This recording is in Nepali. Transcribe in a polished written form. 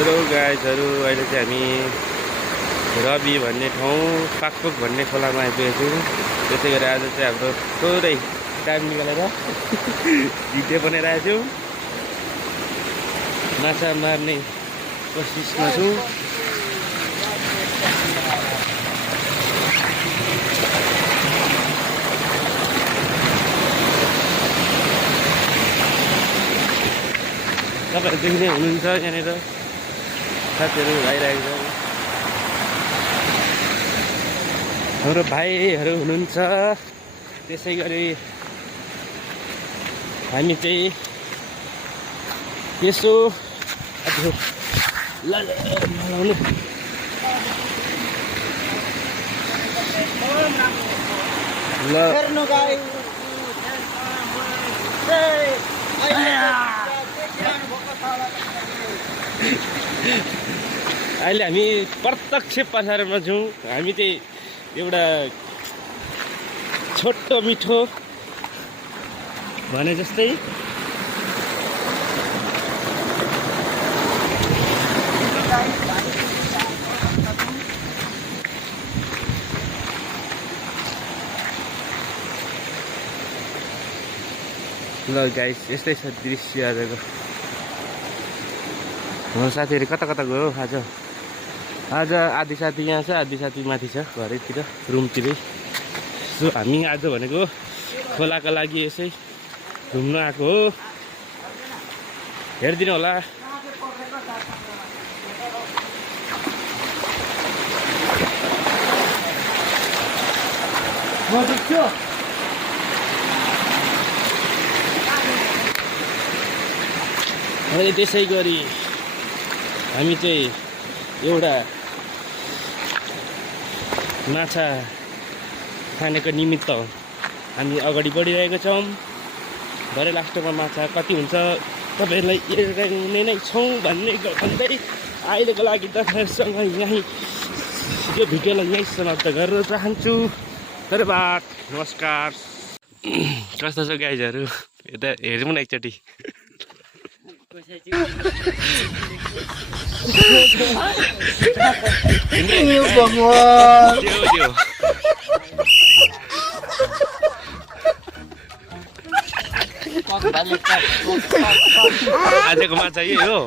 हेलो गाइजहरू, अहिले चाहिँ हामी रवि भन्ने ठाउँ पाकपोक भन्ने खोलामा आइपुगेको छौँ। त्यसै गरी आज चाहिँ हाम्रो थोरै टाइम निकालेर भिडियो बनाइरहेको छौँ। माछा मार्ने कोसिसमा छौँ। तपाईँहरू देख्दै हुनुहुन्छ यहाँनिर साथीहरू आइरहेको छ। हाम्रो भाइहरू हुनुहुन्छ। त्यसै गरी हामी चाहिँ यसो नलाउने अहिले हामी प्रत्यक्ष पसारमा छौँ। हामी चाहिँ एउटा छोटो मिठो भने जस्तै ल गाइस, यस्तै छ दृश्य आजको। हाम्रो साथीहरू कता कता गयो आज आधी साथी यहाँ छ, आधी साथी माथि छ घरैतिर रुमतिरै। सो हामी आज भनेको खोलाको लागि यसै घुम्न आएको हो। हेरिदिनु होला। अनि त्यसै गरी हामी चाहिँ एउटा माछा खानेको निमित्त हामी अगाडि बढिरहेका छौँ। भरे लास्टमा माछा कति हुन्छ तपाईँहरूलाई हेरिरहने नै छौँ भन्दै अहिलेको लागि तपाईँहरूसँग यहीँ यो भिडियोलाई यहीँ समाप्त गर्न चाहन्छु। धन्यवाद, नमस्कार। कस्तो छ गाइजहरू, यता हेरौँ न एकचोटि। आजको माछा यही हो।